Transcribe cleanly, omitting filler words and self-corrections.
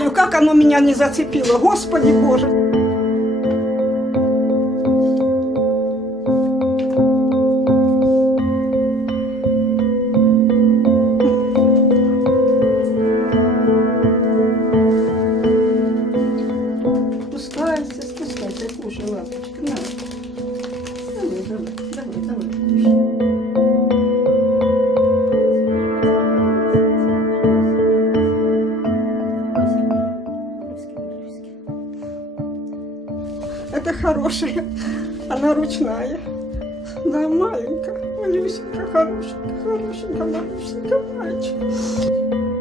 знаю, как оно меня не зацепило. Господи Боже. Спускайся, спускайся, кушай, лапочка, на. Давай, кушай. Это хорошая, она ручная. Да, маленькая, малюсенькая, хорошенькая, хорошенькая, малюсенькая мальчик.